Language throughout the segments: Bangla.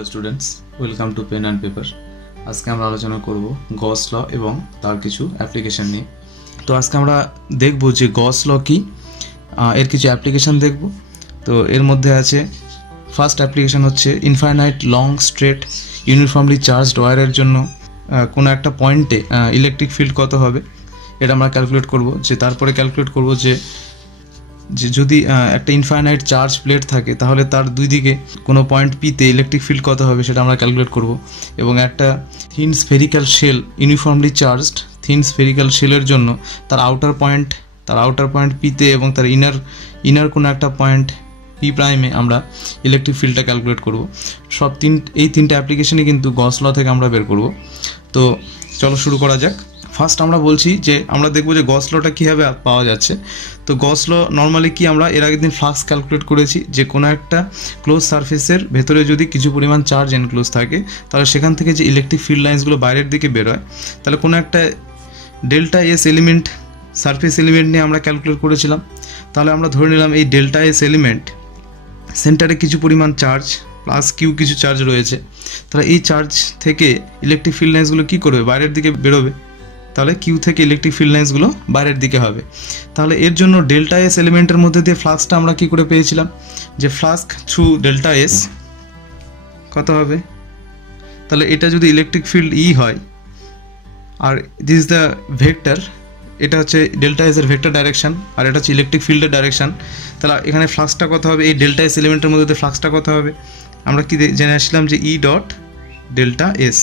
Hello students, welcome to pen and paper. আজকে আমরা আলোচনা করব গস ল এবং তার কিছু অ্যাপ্লিকেশন নিয়ে। তো আজকে আমরা দেখব যে গস ল কি, এর কিছু অ্যাপ্লিকেশন দেখব। তো এর মধ্যে আছে ফার্স্ট অ্যাপ্লিকেশন হচ্ছে infinite long straight uniformly charged ওয়্যারের জন্য কোনো একটা পয়েন্টে ইলেকট্রিক ফিল্ড কত হবে এটা আমরা ক্যালকুলেট করব। যে তারপরে ক্যালকুলেট করব যে যদি একটা ইনফাইনাইট চার্জ প্লেট থাকে তাহলে তার দুই দিকে কোনো পয়েন্ট পিতে ইলেকট্রিক ফিল্ড কত হবে সেটা আমরা ক্যালকুলেট করব। এবং একটা thin spherical shell uniformly charged thin spherical শেলের জন্য তার আউটার পয়েন্ট পিতে এবং তার ইনার কোনো একটা পয়েন্ট পি প্রাইমে আমরা ইলেকট্রিক ফিল্ডটা ক্যালকুলেট করব। এই তিনটে অ্যাপ্লিকেশনই কিন্তু গস ল থেকে আমরা বের করব। তো চলো শুরু করা যাক। ফার্স্ট আমরা বলছি যে আমরা দেখবো যে গস লটা কীভাবে পাওয়া যাচ্ছে। তো গস ল নর্মালি কি আমরা এর আগের দিন ফ্লাক্স ক্যালকুলেট করেছি যে কোনো একটা ক্লোজ সারফেসের ভেতরে যদি কিছু পরিমাণ চার্জ এনক্লোজ থাকে তাহলে সেখান থেকে যে ইলেকট্রিক ফিল্ড লাইন্সগুলো বাইরের দিকে বেরোয়, তাহলে কোনো একটা delta S element surface element নিয়ে আমরা ক্যালকুলেট করেছিলাম। তাহলে আমরা ধরে নিলাম এই ডেল্টা এস এলিমেন্ট সেন্টারে কিছু পরিমাণ চার্জ প্লাস কিউ কিছু চার্জ রয়েছে, তাহলে এই চার্জ থেকে ইলেকট্রিক ফিল্ড লাইন্সগুলো কী করবে, বাইরের দিকে বেরোবে। তাহলে কিউ থেকে ইলেকট্রিক ফিল্ড লাইন্সগুলো বাইরের দিকে হবে। তাহলে এর জন্য ডেল্টা এস এলিমেন্টের মধ্যে দিয়ে ফ্লাক্সটা আমরা কী করে পেয়েছিলাম যে ফ্লাক্স থ্রু ডেল্টা এস কত হবে। তাহলে এটা যদি ইলেকট্রিক ফিল্ড ই হয় আর দিস ইজ দ্য ভেক্টর, এটা হচ্ছে ডেল্টা এস এর ভেক্টর ডাইরেকশন আর এটা হচ্ছে ইলেকট্রিক ফিল্ডের ডাইরেকশন, তাহলে এখানে ফ্লাক্সটা কত হবে, এই ডেল্টা এস এলিমেন্টের মধ্যে দিয়ে ফ্লাক্সটা কত হবে আমরা কি জেনে আসলাম যে ই ডট ডেল্টা এস,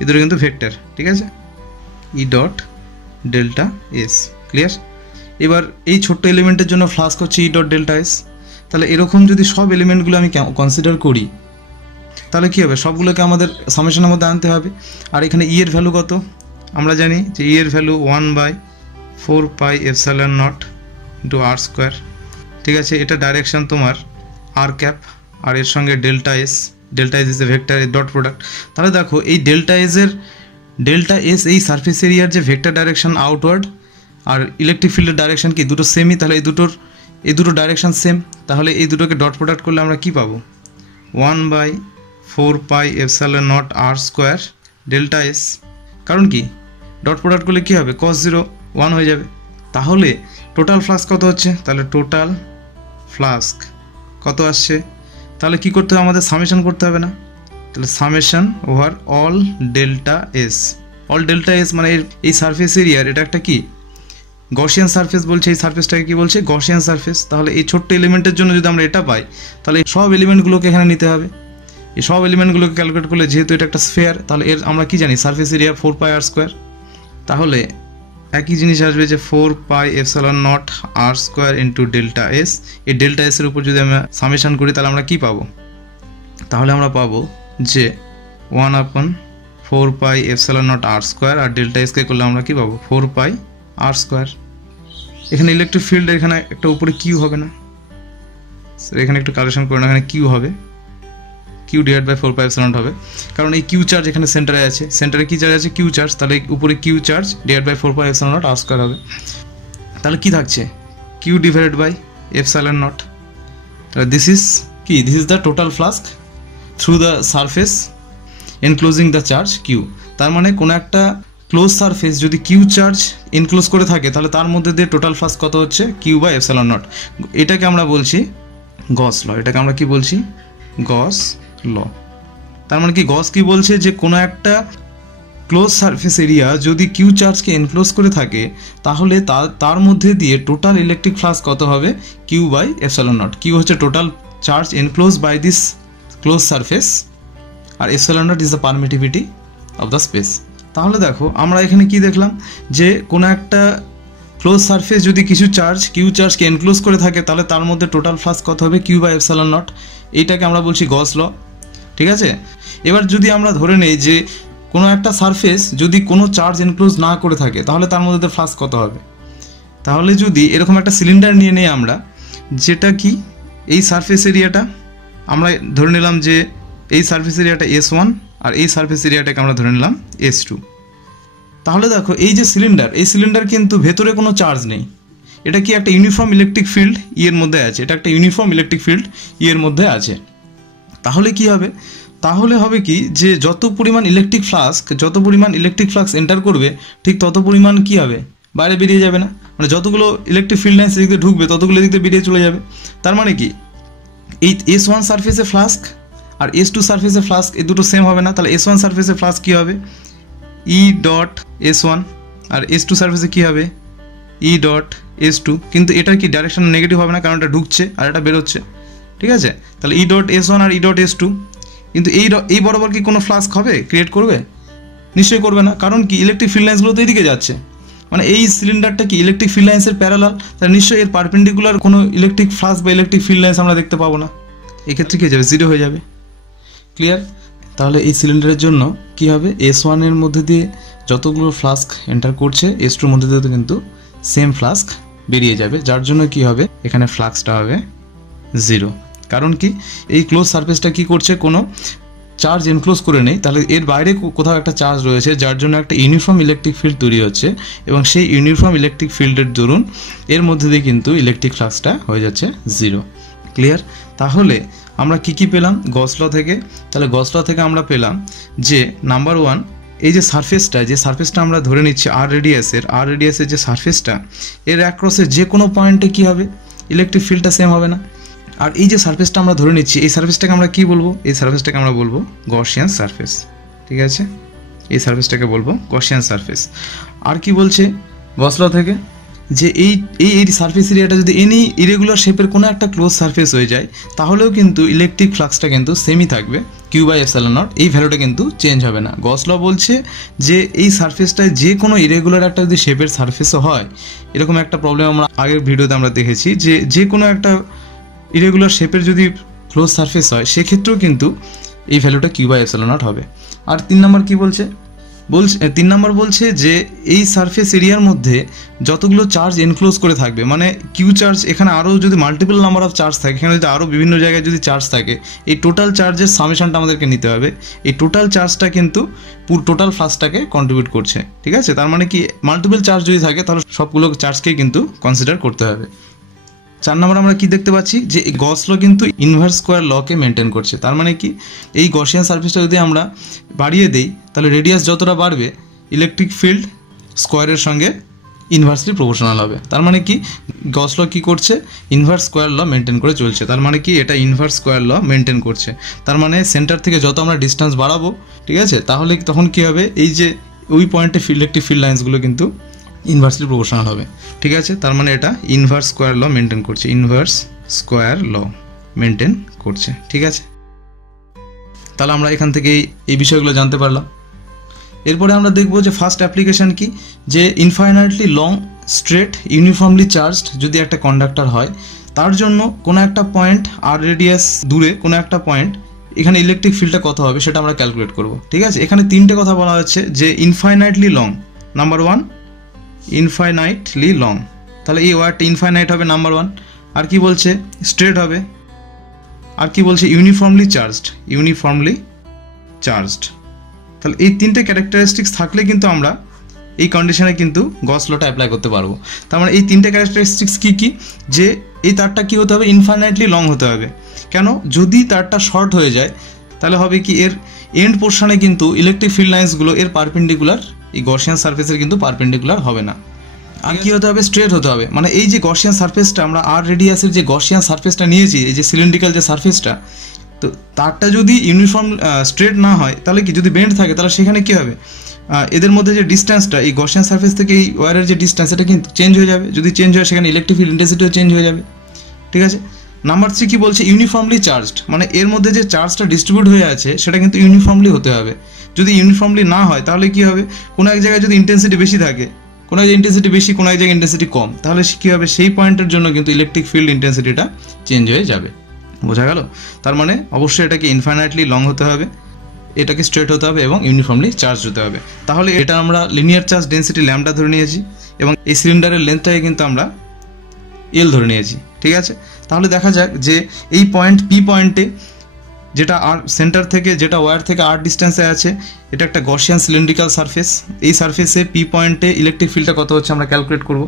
এ দুটো কিন্তু ভেক্টর, ঠিক আছে, E dot delta S. Clear? এবার এই ছোট্ট এলিমেন্টের জন্য ফ্লাক্স হচ্ছে ই ডট ডেল্টা এস। তাহলে এরকম যদি সব এলিমেন্টগুলো আমি কনসিডার করি তাহলে কী হবে, সবগুলোকে আমাদের সামেশনের মধ্যে আনতে হবে। আর এখানে ই এর ভ্যালু কত আমরা জানি যে ই এর ভ্যালু 1/4πε0 ইন্টু আর স্কোয়ার, ঠিক আছে। এটা ডাইরেকশন তোমার আর ক্যাপ আর এর সঙ্গে delta S is a vector, এর ডট প্রোডাক্ট। তাহলে দেখো এই ডেল্টা এস এই সারফেস এরিয়ার যে ভেক্টর ডাইরেকশন আউটওয়ার্ড আর ইলেকট্রিক ফিল্ডের ডাইরেকশন কি দুটো সেমই, তাহলে এই দুটো ডাইরেকশন সেম। তাহলে এই দুটোকে ডট প্রোডাক্ট করলে আমরা কি পাবো, 1/4πε0 আর স্কোয়ার ডেল্টা এস। কারণ কি ডট প্রোডাক্ট করলে কী হবে, cos 0 1 হয়ে যাবে। তাহলে টোটাল ফ্লাক্স কত হচ্ছে, তাহলে টোটাল ফ্লাক্স কত আসছে, তাহলে কি করতে হবে আমাদের সামেশন করতে হবে না, তাহলে summation over all delta S মানে এই সারফেস এরিয়ার এটা একটা কি গসিয়ান সারফেস বলছে, এই সারফেসটাকে কি বলছে গসিয়ান সারফেস। তাহলে এই ছোট্ট এলিমেন্টের জন্য যদি আমরা এটা পাই তাহলে সব এলিমেন্টগুলোকে এখানে নিতে হবে। এই সব এলিমেন্টগুলোকে ক্যালকুলেট করলে যেহেতু এটা একটা স্ফেয়ার তাহলে এর আমরা কি জানি সারফেস এরিয়া 4πr²। তাহলে একই জিনিস আসবে যে 4πε0 আর স্কোয়ার ইন্টু ডেল্টা এস। এই ডেল্টা এসের উপর যদি আমরা সামেশন করি তাহলে আমরা কি পাবো, তাহলে আমরা পাবো যে 1/4πε0 আর স্কোয়ার আর ডেল্টা এসকে করলে আমরা কি পাবো 4πr²। এখানে ইলেকট্রিক ফিল্ড এখানে একটা উপরে কিউ হবে না, এখানে একটু কালেকশন করে না, এখানে কিউ হবে, কিউ ডিভাইড বাই 4πε0 হবে, কারণ এই কিউ চার্জ এখানে সেন্টারে আছে, সেন্টারে কি চার্জ আছে কিউ চার্জ, তাহলে উপরে কিউ চার্জ ডিভাইড বাই 4πε0 আর স্কোয়ার হবে। তাহলে কি থাকছে কিউ ডিভাইডেড বাই ε0। তাহলে this is the total flux through the surface enclosing the charge Q. তার মানে কোনো একটা ক্লোজ সারফেস যদি কিউ চার্জ এনক্লোজ করে থাকে তাহলে তার মধ্যে দিয়ে টোটাল ফ্লাক্স কত হচ্ছে Q/ε0। এটাকে আমরা বলছি গস ল, এটাকে আমরা কি বলছি গস ল। তার মানে কি গস কি বলছে যে কোনো একটা ক্লোজ সারফেস এরিয়া যদি কিউ চার্জকে এনক্লোজ করে থাকে তাহলে তার মধ্যে দিয়ে টোটাল ইলেকট্রিক ফ্লাক্স কত হবে Q/ε0। কিউ হচ্ছে total charge enclose by this close surface আর ε0 is the permittivity of the space. তাহলে দেখো আমরা এখানে কি দেখলাম যে কোনো একটা ক্লোজ সারফেস যদি কিছু চার্জ কিউ চার্জকে এনক্লোজ করে থাকে তাহলে তার মধ্যে টোটাল ফ্লাক্স কত হবে Q/ε0। এইটাকে আমরা বলছি গস ল, ঠিক আছে। এবার যদি আমরা ধরে নেই যে কোনো একটা সারফেস যদি কোনো চার্জ এনক্লোজ না করে থাকে তাহলে তার মধ্যে ফ্লাক্স কত হবে। তাহলে যদি এরকম একটা সিলিন্ডার নিয়ে নেই আমরা, যেটা কি এই সারফেস এরিয়াটা আমরা ধরে নিলাম যে এই সারফেস এরিয়াটা S1 আর এই সারফেস এরিয়াটাকে আমরা ধরে নিলাম S2। তাহলে দেখো এই যে সিলিন্ডার কিন্তু ভেতরে কোনো চার্জ নেই, এটা কি একটা ইউনিফর্ম ইলেকট্রিক ফিল্ড ই এর মধ্যে আছে, এটা একটা ইউনিফর্ম ইলেকট্রিক ফিল্ড ই এর মধ্যে আছে। তাহলে কি হবে, তাহলে হবে কি যে যত পরিমাণ ইলেকট্রিক ফ্লাক্স এন্টার করবে ঠিক তত পরিমাণ কি হবে, বাইরে বেরিয়ে যাবে না। মানে যতগুলো ইলেকট্রিক ফিল্ড লাইন্স এদিকে ঢুকবে ততগুলো এদিকে বেরিয়ে চলে যাবে। তার মানে কি এই S1 সারফেসে ফ্লাস্ক আর S2 সারফেসে ফ্লাস্ক এই দুটো সেম হবে না। তাহলে S1 সারফেসে ফ্লাস্ক কী হবে, E ডট S1, আর S2 সারফেসে কী হবে, E ডট S2। কিন্তু এটার কি ডাইরেকশন নেগেটিভ হবে না, কারণ এটা ঢুকছে আর এটা বেরোচ্ছে, ঠিক আছে। তাহলে E ডট S1 আর E ডট S2, কিন্তু এই বরাবর কি কোনো ফ্লাস্ক হবে, ক্রিয়েট করবে? নিশ্চয়ই করবে না, কারণ কি ইলেকট্রিক ফিল্ড লাইন্সগুলো তো এদিকে যাচ্ছে। মানে এই সিলিন্ডারটা কি ইলেকট্রিক ফিল্ড লাইন্সের প্যারালাল, তাহলে নিশ্চয়ই এর পারপেন্ডিকুলার কোনো ইলেকট্রিক ফ্লাস্ক বা ইলেকট্রিক ফিল্ড লাইন্স আমরা দেখতে পাবো না। এক্ষেত্রে কী হয়ে যাবে, জিরো হয়ে যাবে। ক্লিয়ার? তাহলে এই সিলিন্ডারের জন্য কি হবে, S1 এর মধ্যে দিয়ে যতগুলো ফ্লাস্ক এন্টার করছে S2 এর মধ্যে দিয়ে কিন্তু সেম ফ্লাস্ক বেরিয়ে যাবে, যার জন্য কি হবে, এখানে ফ্লাক্সটা হবে জিরো। কারণ কি এই ক্লোজ সারফেসটা কি করছে, কোনো চার্জ এনক্লোজ করে নেই, তাহলে এর বাইরে কোথাও একটা চার্জ রয়েছে, যার জন্য একটা ইউনিফর্ম ইলেকট্রিক ফিল্ড তৈরি হচ্ছে, এবং সেই ইউনিফর্ম ইলেকট্রিক ফিল্ডের দরুন এর মধ্যে দিয়ে কিন্তু ইলেকট্রিক ফ্লাক্সটা হয়ে যাচ্ছে জিরো। ক্লিয়ার? তাহলে আমরা কি পেলাম গস ল থেকে? তাহলে গস ল থেকে আমরা পেলাম যে নাম্বার 1, এই যে সারফেসটা আমরা ধরে নিচ্ছি আর রেডিয়াসের যে সারফেসটা, এর অ্যাক্রসে যে কোনো পয়েন্টে কি হবে, ইলেকট্রিক ফিল্ডটা সেম হবে না। আর এই যে সারফেসটা আমরা ধরে নিচ্ছি, এই সারফেসটাকে আমরা কি বলবো, এই সারফেসটাকে আমরা বলবো গসিয়ান সারফেস, ঠিক আছে। এই সারফেসটাকে বলবো গসিয়ান সারফেস। আর কি বলছে গস ল থেকে, যে এই সারফেস এরিয়াটা যদি এনি ইরেগুলার শেপের কোনো একটা ক্লোজ সারফেস হয়ে যায়, তাহলেও কিন্তু ইলেকট্রিক ফ্লাক্সটা কিন্তু সেমই থাকবে, Q/ε0, এই ভ্যালুটা কিন্তু চেঞ্জ হবে না। গস ল বলছে যে এই সারফেসটায় যে কোনো ইরেগুলার একটা যদি শেপের সারফেসও হয়, এরকম একটা প্রবলেম আমরা আগের ভিডিওতে আমরা দেখেছি, যে কোনো একটা ইরেগুলার শেপের যদি ক্লোজ সারফেস হয়, সেক্ষেত্রেও কিন্তু এই ভ্যালুটা Q/ε0 হবে। আর 3 নম্বর কি বলছে, 3 নম্বর বলছে যে এই সারফেস এরিয়ার মধ্যে যতগুলো চার্জ এনক্লোজ করে থাকবে, মানে কিউ চার্জ, এখানে আরও যদি মাল্টিপল নাম্বার অফ চার্জ থাকে, এখানে যদি আরও বিভিন্ন জায়গায় যদি চার্জ থাকে, এই টোটাল চার্জের সামেশনটা আমাদেরকে নিতে হবে। এই টোটাল চার্জটা কিন্তু পুরো টোটাল ফ্লাক্সটাকে কন্ট্রিবিউট করছে, ঠিক আছে। তার মানে কি মাল্টিপল চার্জ যদি থাকে তাহলে সবগুলো চার্জকেই কিন্তু কনসিডার করতে হবে। 4 নম্বর আমরা কি দেখতে পাচ্ছি, যে এই গস ল কিন্তু ইনভার্স স্কোয়ার লকে মেনটেন করছে। তার মানে কি এই গসিয়ান সারফেসটা যদি আমরা বাড়িয়ে দেই, তাহলে রেডিয়াস যতটা বাড়বে ইলেকট্রিক ফিল্ড স্কোয়ারের সঙ্গে ইনভার্সলি প্রপোর্শনাল হবে। তার মানে কি গস ল কী করছে, ইনভার্স স্কোয়ার ল মেনটেন করে চলছে। তার মানে কি এটা ইনভার্স স্কোয়ার ল মেনটেন করছে। তার মানে সেন্টার থেকে যত আমরা ডিস্টেন্স বাড়াবো, ঠিক আছে, তাহলে তখন কি হবে, এই যে ওই পয়েন্টে ইলেকট্রিক ফিল্ড লাইন্সগুলো কিন্তু ইনভার্সলি প্রপোর্শনাল হবে, ঠিক আছে। তার মানে এটা ইনভার্স স্কোয়ার ল মেনটেন করছে, ইনভার্স স্কোয়ার ল মেনটেন করছে, ঠিক আছে। তাহলে আমরা এখান থেকে এই বিষয়গুলো জানতে পারলাম। এরপরে আমরা দেখব যে ফার্স্ট অ্যাপ্লিকেশন কি, যে infinitely long straight uniformly charged যদি একটা কন্ডাক্টর হয়, তার জন্য কোনো একটা পয়েন্ট আর রেডিয়াস দূরে কোনো একটা পয়েন্ট, এখানে ইলেকট্রিক ফিল্ডটা কত হবে সেটা আমরা ক্যালকুলেট করব, ঠিক আছে। এখানে 3টে কথা বলা হচ্ছে, যে infinitely long, number 1 infinitely long, তাহলে এই ওয়ার্ডটা ইনফাইনাইট হবে নাম্বার 1। আর কি বলছে, স্ট্রেট হবে। আর কি বলছে, ইউনিফর্মলি চার্জড। তাহলে এই 3টে ক্যারেক্টারিস্টিক্স থাকলে কিন্তু আমরা এই কন্ডিশনে কিন্তু গস লটা অ্যাপ্লাই করতে পারবো। তার মানে এই 3টে ক্যারেক্টারিস্টিক্স কি, যে এই তারটা কি হতে হবে, ইনফাইনাইটলি লং হতে হবে। কেন, যদি তারটা শর্ট হয়ে যায় তাহলে হবে কি, এর এন্ড পোর্শনে কিন্তু ইলেকট্রিক ফিল্ড লাইন্সগুলো এর পারপেন্ডিকুলার, এই গসিয়ান সারফেসের কিন্তু পারপেন্ডিকুলার হবে না। আর কি হতে হবে, স্ট্রেট হতে হবে। মানে এই যে গসিয়ান সারফেসটা, আমরা আর রেডিয়াসের যে গসিয়ান সারফেসটা নিয়েছি, এই যে সিলিন্ড্রিক্যাল যে সারফেসটা, তো তারটা যদি ইউনিফর্ম স্ট্রেট না হয়, তাহলে কি যদি বেন্ড থাকে, তাহলে সেখানে কি হবে, এদের মধ্যে যে ডিস্টেন্সটা, এই গসিয়ান সারফেস থেকে এই ওয়্যারের যে ডিস্টেন্স, এটা কিন্তু চেঞ্জ হয়ে যাবে। যদি চেঞ্জ হয়, সেখানে ইলেকট্রিক ফিল্ড ইন্টেন্সিটিও চেঞ্জ হয়ে যাবে, ঠিক আছে। নাম্বার 3 কি বলছে, ইউনিফর্মলি চার্জড, মানে এর মধ্যে যে চার্জটা ডিস্ট্রিবিউট হয়ে আছে সেটা কিন্তু ইউনিফর্মলি হতে হবে। যদি ইউনিফর্মলি না হয়, তাহলে কি হবে, কোনো এক জায়গায় যদি ইন্টেন্সিটি বেশি থাকে, কোনো এক জায়গায় ইন্টেন্সিটি বেশি, কোনো এক জায়গায় ইন্টেন্সিটি কম, তাহলে কী হবে, সেই পয়েন্টের জন্য কিন্তু ইলেকট্রিক ফিল্ড ইন্টেন্সিটিটা চেঞ্জ হয়ে যাবে। বোঝা গেল? তার মানে অবশ্যই এটাকে ইনফাইনাইটলি লং হতে হবে, এটাকে স্ট্রেট হতে হবে এবং ইউনিফর্মলি চার্জ হতে হবে। তাহলে এটা আমরা লিনিয়ার চার্জ ডেন্সিটি ল্যাম্বডা ধরে নিয়েছি, এবং এই সিলিন্ডারের লেন্থটাকে কিন্তু আমরা এল ধরে নিয়েছি, ঠিক আছে। তাহলে দেখা যাক যে এই পয়েন্ট পি পয়েন্টে, যেটা আর সেন্টার থেকে, যেটা ওয়্যার থেকে আর ডিস্টেন্সে আছে, এটা একটা গসিয়ান সিলিন্ড্রিক্যাল সারফেস। এই সারফেসে পি পয়েন্টে ইলেকট্রিক ফিল্ডটা কত হচ্ছে আমরা ক্যালকুলেট করব।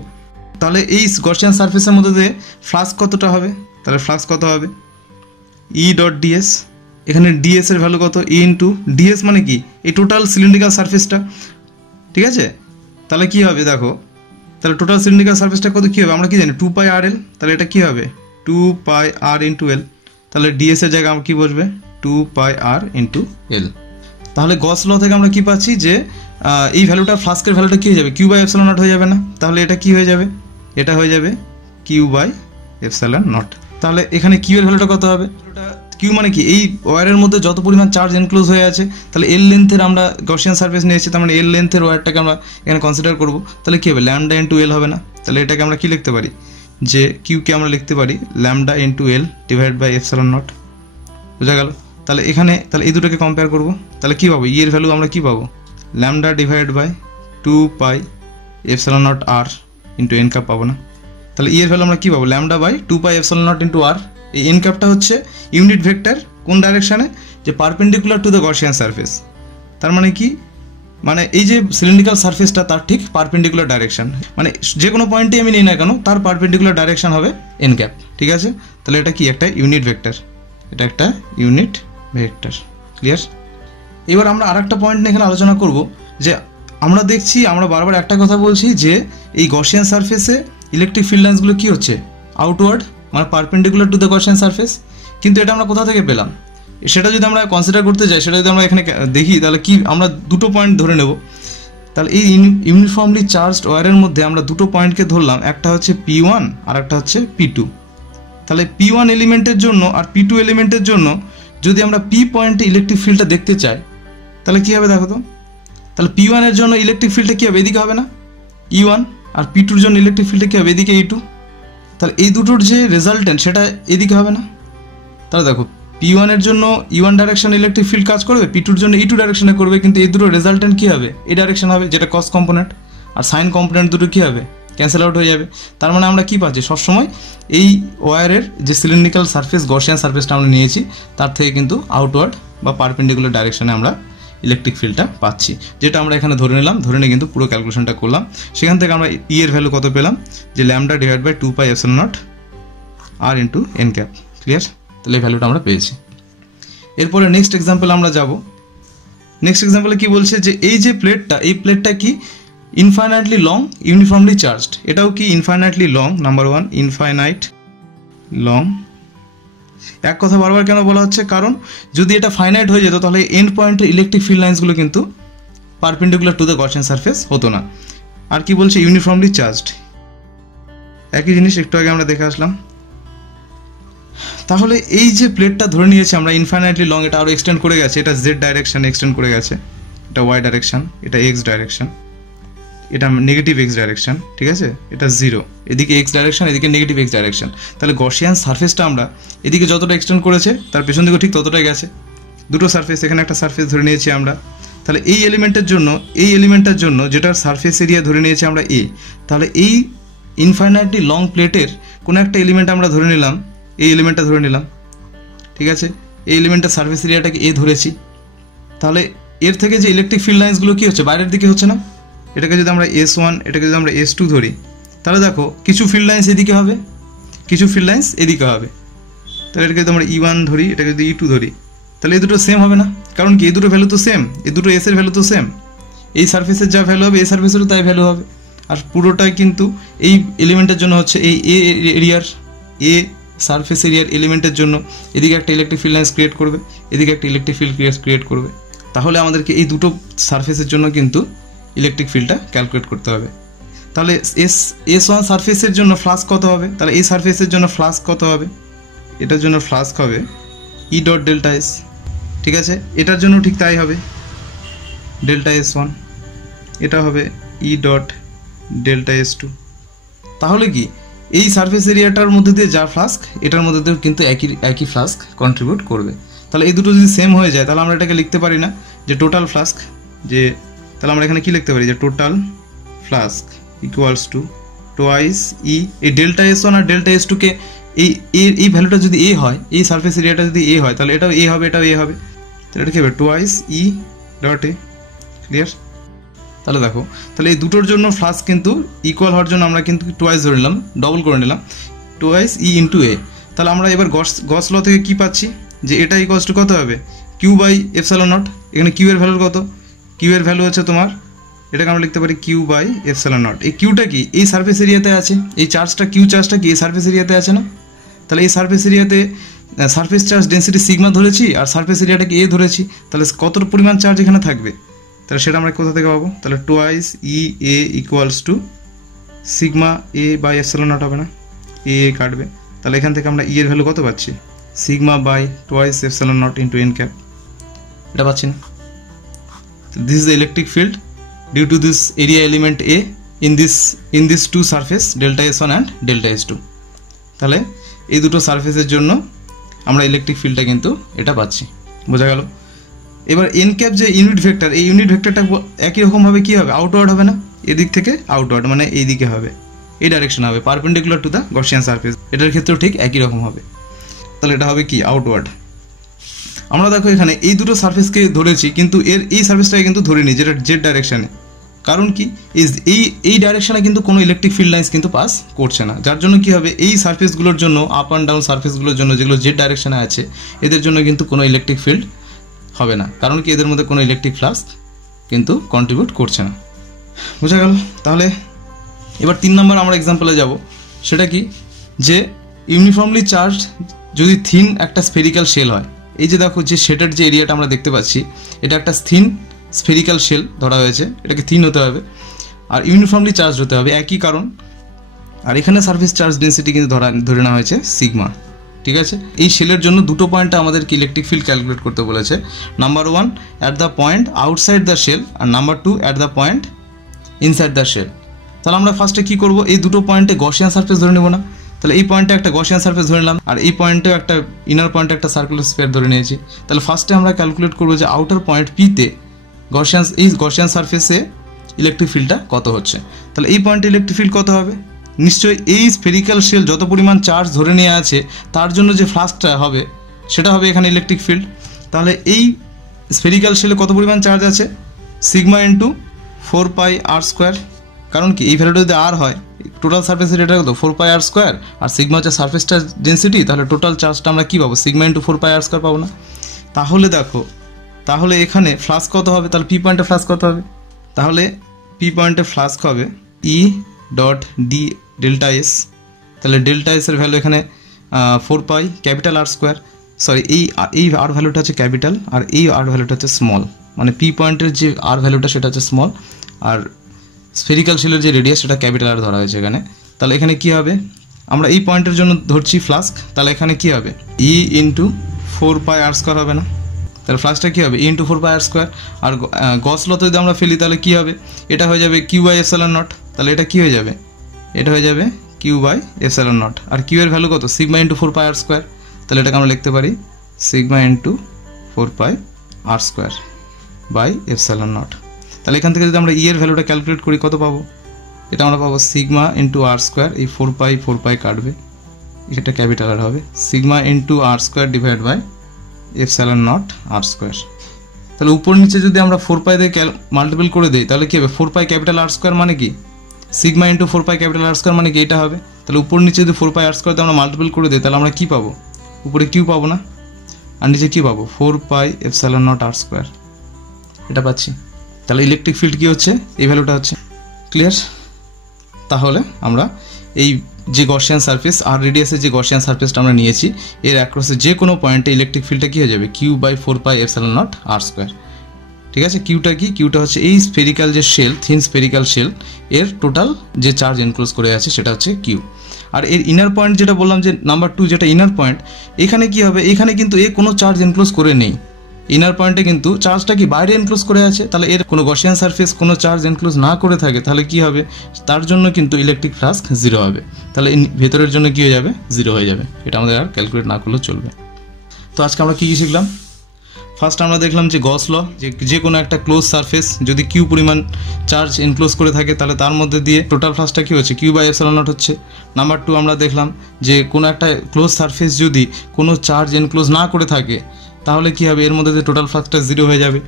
তাহলে এই গসিয়ান সারফেসের মধ্যে দিয়ে ফ্লাক্স কতটা হবে, তাহলে ফ্লাক্স কত হবে, ই ডট ডিএস, এখানে ডিএস এর ভ্যালু কত, ই ইন্টু ডিএস মানে কি এই টোটাল সিলিন্ড্রিক্যাল সারফেসটা, ঠিক আছে। তাহলে কি হবে দেখো, তাহলে টোটাল সিলিন্ড্রিক্যাল সারফেসটা কত কী হবে আমরা কি জানি 2 পাই আর এল, তাহলে এটা কী হবে 2 পাই আর ইন্টু এল, তাহলে ডিএস এর জায়গায় আমরা কী বসবে 2 পাই আর ইন্টু এল। তাহলে গস ল থেকে আমরা কি পাচ্ছি যে এই ভ্যালুটা ফ্লাস্কের ভ্যালুটা কী হয়ে যাবে কিউ বাই এপসাইলন নট হয়ে যাবে না, তাহলে এটা কি হয়ে যাবে, এটা হয়ে যাবে কিউ বাই এপসাইলন নট। তাহলে এখানে কিউ এর ভ্যালুটা কত হবে, কিউ মানে কি এই ওয়্যারের মধ্যে যত পরিমাণ চার্জ এনক্লোজ হয়ে আছে, তাহলে এল লেন্থের আমরা গসিয়ান সারফেস নিয়েছি, তার মানে এল লেন্থের ওয়্যারটাকে আমরা এখানে কনসিডার করব, তাহলে কী হবে ল্যামডা ইন্টু এল হবে না, তাহলে এটাকে আমরা কি লিখতে পারি যে কিউকে আমরা লিখতে পারি lambda into L divide by epsilon nought, বোঝা গেল। তাহলে এখানে তাহলে এই দুটোকে কম্পেয়ার করবো, তাহলে কী পাবো ই এর ভ্যালু আমরা কী পাবো lambda divide by 2 pi epsilon not r into n cap পাবো না, তাহলে ই এর ভ্যালু আমরা কী পাবো lambda by 2 pi epsilon not into r. এই এন কাপটা হচ্ছে ইউনিট ভেক্টর কোন ডাইরেকশানে, যে perpendicular to the Gaussian surface, তার মানে কি মানে এই যে সিলিন্ড্রিক্যাল সারফেসটা তার ঠিক পারপেন্ডিকুলার ডাইরেকশান, মানে যে কোনো পয়েন্টে আমি নিই না কেন তার পারপেন্ডিকুলার ডাইরেকশান হবে এন ক্যাপ, ঠিক আছে। তাহলে এটা কি একটা ইউনিট ভেক্টর, এটা একটা ইউনিট ভেক্টর, ক্লিয়ার। এবার আমরা আরেকটা পয়েন্ট নিয়ে এখানে আলোচনা করব যে আমরা দেখছি আমরা বারবার একটা কথা বলছি যে এই গসিয়ান সারফেসে ইলেকট্রিক ফিল্ড লাইন্সগুলো কী হচ্ছে আউটওয়ার্ড, মানে perpendicular to the Gaussian surface, কিন্তু এটা আমরা কোথা থেকে পেলাম সেটা যদি আমরা কনসিডার করতে যাই, সেটা যদি আমরা এখানে দেখি তাহলে কি আমরা দুটো পয়েন্ট ধরে নেব। তাহলে এই ইউনিফর্মলি চার্জড ওয়্যারের মধ্যে আমরা দুটো পয়েন্টকে ধরলাম, একটা হচ্ছে P1 আর একটা হচ্ছে P2। তাহলে P1 এলিমেন্টের জন্য আর P2 এলিমেন্টের জন্য যদি আমরা P পয়েন্টে ইলেকট্রিক ফিল্ডটা দেখতে চাই তাহলে কী হবে দেখো তো, তাহলে P1 এর জন্য ইলেকট্রিক ফিল্ডটা কী হবে এদিকে হবে না E1, আর P2 এর জন্য ইলেকট্রিক ফিল্ডটা কী হবে এদিকে E2, তাহলে এই দুটোর যে রেজাল্টেন্ট সেটা এদিকে হবে না। তাহলে দেখো P1 এর জন্য E1 ডাইরেকশন ইলেকট্রিক ফিল্ড কাজ করবে, P2 এর জন্য E2 ডাইরেকশনে করবে, কিন্তু এই দুটো রেজাল্টেন্ট কী হবে এই ডাইরেকশন হবে যেটা কস কম্পোনেন্ট, আর সাইন কম্পোনেন্ট দুটো কী হবে ক্যান্সেল আউট হয়ে যাবে। তার মানে আমরা কী পাচ্ছি সবসময় এই ওয়্যারের যে সিলিন্ড্রিক্যাল সারফেস গসিয়ান সারফেসটা আমরা নিয়েছি তার থেকে কিন্তু আউটওয়ার্ড বা পারপেন্ডিকুলার ডাইরেকশনে আমরা ইলেকট্রিক ফিল্ডটা পাচ্ছি, যেটা আমরা এখানে ধরে নিলাম, ধরে নিয়ে কিন্তু পুরো ক্যালকুলেশনটা করলাম। সেখান থেকে আমরা ই এর ভ্যালু কত পেলাম যে lambda divide by 2 pi epsilon not r into n cap, clear. তাহলে এই ভ্যালুটা আমরা পেয়েছি। এরপরে নেক্সট এক্সাম্পল আমরা যাব। নেক্সট এক্সাম্পলে কি বলছে যে এই যে প্লেটটা, এই প্লেটটা কি ইনফাইনাইটলি লং ইউনিফর্মলি চার্জড, এটাও কি infinitely long, number 1 infinite long. এক কথা বারবার কেন বলা হচ্ছে, কারণ যদি এটা ফাইনাইট হয়ে যেত তাহলে এন্ড পয়েন্টের ইলেকট্রিক ফিল্ড লাইন্সগুলো কিন্তু perpendicular to the Gaussian surface হতো না। আর কি বলছে ইউনিফর্মলি চার্জড, একই জিনিস একটু আগে আমরা দেখে আসলাম। তাহলে এই যে প্লেটটা ধরে নিয়েছে আমরা ইনফাইনাইটলি লং, এটা আরও এক্সটেন্ড করে গেছে, এটা জেড ডাইরেকশানে এক্সটেন্ড করে গেছে, এটা ওয়াই ডাইরেকশান, এটা এক্স ডাইরেকশান, এটা নেগেটিভ এক্স ডাইরেকশান, ঠিক আছে, এটা 0, এদিকে এক্স ডাইরেকশান, এদিকে নেগেটিভ এক্স ডাইরেকশান। তাহলে গসিয়ান সারফেসটা আমরা এদিকে যতটা এক্সটেন্ড করেছে তার পেছন দিকে ঠিক ততটাই গেছে, দুটো সারফেস, এখানে একটা সারফেস ধরে নিয়েছি আমরা। তাহলে এই এলিমেন্টের জন্য, এই এলিমেন্টের জন্য যেটার সারফেস এরিয়া ধরে নিয়েছি আমরা এ, তাহলে এই ইনফাইনাইটলি লং প্লেটের কোনো একটা এলিমেন্ট আমরা ধরে নিলাম, এই এলিমেন্টটা ধরে নিলাম, ঠিক আছে, এই এলিমেন্টের সারফেস এরিয়াটাকে এ ধরেছি। তাহলে এর থেকে যে ইলেকট্রিক ফিল্ড লাইন্সগুলো কী হচ্ছে বাইরের দিকে হচ্ছে না, এটাকে যদি আমরা S1, এটাকে যদি আমরা S2 ধরি, তাহলে দেখো কিছু ফিল্ড লাইন্স এদিকে হবে, কিছু ফিল্ড লাইন্স এদিকে হবে। তাহলে এটাকে যদি আমরা E1 ধরি, এটাকে যদি E2 ধরি, তাহলে এই দুটো সেম হবে না, কারণ কি এই দুটো ভ্যালু তো সেম, এই দুটো এস এর ভ্যালু তো সেম, এই সারফেসের যা ভ্যালু হবে এই সারফেসেরও তাই ভ্যালু হবে। আর পুরোটাই কিন্তু এই এলিমেন্টের জন্য হচ্ছে এই এ এরিয়ার, এ সারফেস এরিয়ার এলিমেন্টের জন্য এদিকে একটা ইলেকট্রিক ফিল্ড লাইন্স ক্রিয়েট করবে, এদিকে একটা ইলেকট্রিক ফিল্ড ক্রিয়েট করবে। তাহলে আমাদেরকে এই দুটো সারফেসের জন্য কিন্তু ইলেকট্রিক ফিল্ডটা ক্যালকুলেট করতে হবে। তাহলে S1 সারফেসের জন্য ফ্লাস্ক কত হবে, তাহলে এই সারফেসের জন্য ফ্লাস্ক কত হবে, এটার জন্য ফ্লাস্ক হবে E ডট ডেল্টা এস, ঠিক আছে, এটার জন্য ঠিক তাই হবে ডেল্টা S1, এটা হবে E ডট ডেল্টা S2। তাহলে কি এই সারফেস এরিয়াটার মধ্যে দিয়ে যা ফ্লাস্ক, এটার মধ্যে দিয়েও কিন্তু একই ফ্লাস্ক কন্ট্রিবিউট করবে। তাহলে এই দুটো যদি সেম হয়ে যায় তাহলে আমরা এটাকে লিখতে পারি না যে টোটাল ফ্লাস্ক, যে তাহলে আমরা এখানে কি লিখতে পারি যে total flux equals to twice E, এই ডেল্টা S1 আর ডেল্টা S2 কে এই ভ্যালুটা যদি এ হয়, এই সারফেস এরিয়াটা যদি এ হয় তাহলে এটাও এ হবে, এটাও এ হবে, তাহলে এটা কি হবে twice E dot A, clear. তাহলে দেখো, তাহলে এই দুটোর জন্য ফ্লাস্ক কিন্তু ইকুয়াল হওয়ার জন্য আমরা কিন্তু টোয়াইস ধরে নিলাম, ডবল করে নিলাম, টোয়াইস ই ইন্টু এ। তাহলে আমরা এবার গস ল থেকে কি পাচ্ছি যে এটা ইকুয়ালস টু কত হবে কিউ বাই এপসাইলন নট। এখানে কিউ এর ভ্যালু কত, কিউ এর ভ্যালু হচ্ছে তোমার, এটাকে আমরা লিখতে পারি কিউ বাই এপসাইলন নট। এই কিউটা কি এই সারফেস এরিয়াতে আছে, এই চার্জটা কিউ চার্জটা কি এই সারফেস এরিয়াতে আছে না, তাহলে এই সারফেস এরিয়াতে সারফেস চার্জ ডেন্সিটি সিগমা ধরেছি আর সারফেস এরিয়াটাকে এ ধরেছি, তাহলে কত পরিমাণ চার্জ এখানে থাকবে, তাহলে সেটা আমরা কোথা থেকে পাবো, তাহলে twice E A equals to sigma A by epsilon nought হবে না, এ কাটবে, তাহলে এখান থেকে আমরা ই এর ভ্যালু কত পাচ্ছি, sigma by twice epsilon not into n cap, এটা পাচ্ছি না। This is the electric field due to this area element A in this two surface delta S one and delta S two. তাহলে এই দুটো সারফেসের জন্য আমরা ইলেকট্রিক ফিল্ডটা কিন্তু এটা পাচ্ছি, বোঝা গেল। এবার এন ক্যাপ যে ইউনিট ভেক্টর, এই ইউনিট ভেক্টরটা একই রকমভাবে কী হবে, আউটওয়ার্ড হবে না, এদিক থেকে আউটওয়ার্ড মানে এই দিকে হবে, এই ডাইরেকশন হবে, perpendicular to the Gaussian surface, এটার ক্ষেত্রেও ঠিক একই রকম হবে, তাহলে এটা হবে কি আউটওয়ার্ড। আমরা দেখো এখানে এই দুটো সারফেসকে ধরেছি, কিন্তু এই সারফেসটাকে কিন্তু ধরিনি, যেটা জেড ডাইরেকশানে, কারণ কি এই ডাইরেকশানে কিন্তু কোনো ইলেকট্রিক ফিল্ড লাইন্স কিন্তু পাস করছে না, যার জন্য কি হবে এই সারফেসগুলোর জন্য, আপ অ্যান্ড ডাউন সারফেসগুলোর জন্য যেগুলো জেড ডাইরেকশানে আছে, এদের জন্য কিন্তু কোনো ইলেকট্রিক ফিল্ড হবে না, কারণ কি এদের মধ্যে কোনো ইলেকট্রিক ফ্লাক্স কিন্তু কন্ট্রিবিউট করছে না, বোঝা গেল। তাহলে এবার 3 নম্বর আমরা এক্সাম্পলে যাব, সেটা কি যে ইউনিফর্মলি চার্জ যদি থিন একটা স্ফেরিক্যাল শেল হয়, এই যে দেখো যে শেডের যে এরিয়াটা আমরা দেখতে পাচ্ছি, এটা একটা থিন স্ফেরিক্যাল শেল ধরা হয়েছে, এটাকে থিন হতে হবে আর ইউনিফর্মলি চার্জ হতে হবে, একই কারণ। আর এখানে সারফেস চার্জ ডেন্সিটি কিন্তু ধরে নেওয়া হয়েছে সিগমা, ঠিক আছে। এই শেলের জন্য দুটো পয়েন্টে আমাদেরকে ইলেকট্রিক ফিল্ড ক্যালকুলেট করতে বলেছে, number 1 at the point outside the shell আর number 2 at the point inside the shell. তাহলে আমরা ফার্স্টে কী করবো, এই দুটো পয়েন্টে গসিয়ান সারফেস ধরে নেব না, তাহলে এই পয়েন্টে একটা গসিয়ান সারফেস ধরে নিলাম আর এই পয়েন্টেও একটা ইনার পয়েন্টে একটা সার্কুলার স্ফিয়ার ধরে নিয়েছি। তাহলে ফার্স্টে আমরা ক্যালকুলেট করবো যে আউটার পয়েন্ট পিতে গসিয়ান সারফেসে ইলেকট্রিক ফিল্ডটা কত হচ্ছে। তাহলে এই পয়েন্টে ইলেকট্রিক ফিল্ড কত হবে, নিশ্চয়ই এই স্ফেরিক্যাল শেল যত পরিমাণ চার্জ ধরে নিয়ে আছে তার জন্য যে ফ্লাক্সটা হবে সেটা হবে এখানে ইলেকট্রিক ফিল্ড। তাহলে এই স্ফেরিক্যাল শেলে কত পরিমাণ চার্জ আছে, sigma into 4 pi R square, কারণ কি এই ভ্যালুটা যদি আর হয়, টোটাল সারফেস এরিয়াটা কত 4 পাই আর স্কোয়ার, আর সিগমা হচ্ছে সারফেসটা ডেন্সিটি, তাহলে টোটাল চার্জটা আমরা কী পাবো, sigma into 4 pi R square পাবো না। তাহলে দেখো, তাহলে এখানে ফ্লাক্স কত হবে, তাহলে পি পয়েন্টে ফ্লাক্স কত হবে, তাহলে পি পয়েন্টে ফ্লাক্স হবে E dot d delta S, তাহলে ডেল্টা এস এর ভ্যালু এখানে 4 pi capital R square, sorry এই আর ভ্যালুটা হচ্ছে ক্যাপিটাল আর এই আর ভ্যালুটা হচ্ছে স্মল, মানে পি পয়েন্টের যে আর ভ্যালুটা সেটা হচ্ছে স্মল আর স্ফেরিক্যাল শেলের যে রেডিয়াস সেটা ক্যাপিটাল আর ধরা হয়েছে এখানে। তাহলে এখানে কি হবে, আমরা এই পয়েন্টের জন্য ধরছি ফ্লাস্ক, তাহলে এখানে কি হবে ই ইন্টু 4 পাই আর স্কোয়ার হবে না, তাহলে ফ্লাক্সটা কী হবে ই ইন্টু 4 পাই আর স্কোয়ার, আর গস ল যদি আমরা ফেলি তাহলে কী হবে, এটা হয়ে যাবে কিউ বাই এপসাইলন নট, তাহলে এটা কী হয়ে যাবে, এটা হয়ে যাবে কিউ বাই এপসাইলন নট, আর কিউ এর ভ্যালু কত sigma into 4 pi R square, তাহলে এটাকে আমরা লিখতে পারি sigma into 4 pi R square by epsilon nought. তাহলে এখান থেকে যদি আমরা ই এর ভ্যালুটা ক্যালকুলেট করি কত পাবো, এটা আমরা পাবো সিগমা ইন্টু আর স্কোয়ার, এই 4 পাই কাটবে, এটা ক্যাপিটাল আর হবে sigma into R square divide by epsilon not R square. তাহলে উপর নিচে যদি আমরা 4 পাই দিয়ে মাল্টিপল করে দিই তাহলে কী হবে 4 পাই ক্যাপিটাল আর স্কোয়ার মানে কি sigma into 4 pi capital R square মানে কি এটা হবে। তাহলে উপর নিচে যদি 4 পাই আর স্কোয়ার দিয়ে আমরা মাল্টিপল করে দিই তাহলে আমরা কী পাবো, উপরে কিউ পাবো না আর নিচে কী পাবো 4 pi epsilon not R square, এটা পাচ্ছি। তাহলে ইলেকট্রিক ফিল্ড কী হচ্ছে, এই ভ্যালুটা হচ্ছে, ক্লিয়ার। তাহলে আমরা এই যে গসিয়ান সারফেস আর রেডিয়াসের যে গসিয়ান সারফেসটা আমরা নিয়েছি এর অ্যাক্রসে যে কোনো পয়েন্টে ইলেকট্রিক ফিল্ডটা কী হয়ে যাবে Q by 4 pi epsilon not R square, ঠিক আছে। কিউটা কি, কিউটা হচ্ছে এই স্ফেরিক্যাল যে শেল, থিন স্ফেরিক্যাল শেল এর টোটাল যে চার্জ এনক্লোজ করে আছে সেটা হচ্ছে কিউ। আর এর ইনার পয়েন্ট যেটা বললাম যে নাম্বার 2 যেটা ইনার পয়েন্ট, এখানে কি হবে, এখানে কিন্তু এ কোনো চার্জ এনক্লোজ করে নেই, ইনার পয়েন্টে কিন্তু চার্জটা কি বাইরে এনক্লোজ করে আছে, তাহলে এর কোনো গসিয়ান সারফেস কোনো চার্জ এনক্লোজ না করে থাকে তাহলে কি হবে, তার জন্য কিন্তু ইলেকট্রিক ফ্লাক্স 0 হবে, তাহলে ভেতরের জন্য কি হয়ে যাবে 0 হয়ে যাবে, এটা আমাদের আর ক্যালকুলেট না করলেও চলবে। তো আজকে আমরা কী কী শিখলাম, ফার্স্ট আমরা দেখলাম যে গস ল, যে কোনো একটা ক্লোজ সারফেস যদি কিউ পরিমাণ চার্জ এনক্লোজ করে থাকে তাহলে তার মধ্যে দিয়ে টোটাল ফ্লাক্সটা কী হচ্ছে কিউ বাই এপসাইলন নট হচ্ছে। নাম্বার 2 আমরা দেখলাম যে কোনো একটা ক্লোজ সারফেস যদি কোনো চার্জ এনক্লোজ না করে থাকে তাহলে কী হবে, এর মধ্যে দিয়ে টোটাল ফ্লাক্সটা 0 হয়ে যাবে।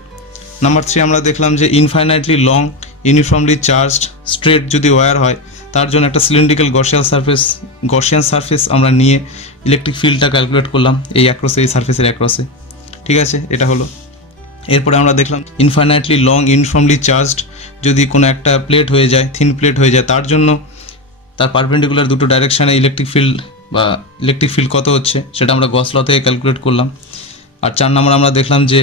নাম্বার 3 আমরা দেখলাম যে infinitely long uniformly charged straight যদি ওয়্যার হয় তার জন্য একটা সিলিন্ড্রিক্যাল গসিয়ান সারফেস আমরা নিয়ে ইলেকট্রিক ফিল্ডটা ক্যালকুলেট করলাম এই অ্যাক্রসে, এই সারফেসের অ্যাক্রসে। ঠিক আছে, এটা হলো। এরপরে আমরা দেখলাম ইনফাইনাইটলি লং ইউনিফর্মলি চার্জড যদি কোনো একটা প্লেট হয়ে যায়, থিন প্লেট হয়ে যায়, তার জন্য তার পারপেন্ডিকুলার দুটো ডাইরেকশানে ইলেকট্রিক ফিল্ড কত হচ্ছে সেটা আমরা গস ল থেকে ক্যালকুলেট করলাম। আর 4 নম্বর আমরা দেখলাম যে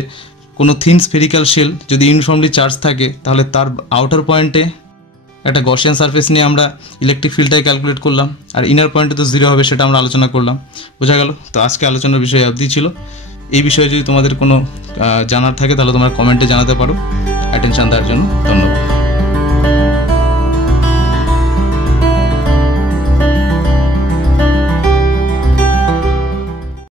কোনো থিন স্ফেরিক্যাল শেল যদি ইউনিফর্মলি চার্জ থাকে তাহলে তার আউটার পয়েন্টে একটা গসিয়ান সারফেস নিয়ে আমরা ইলেকট্রিক ফিল্ডটাই ক্যালকুলেট করলাম, আর ইনার পয়েন্টে তো 0 হবে সেটা আমরা আলোচনা করলাম। বোঝা গেল? তো আজকে আলোচনার বিষয় অবধি ছিল। এই বিষয়ে যদি তোমাদের কোনো জানার থাকে তাহলে তোমরা কমেন্টে জানাতে পারো। অ্যাটেনশন দেওয়ার জন্য ধন্যবাদ।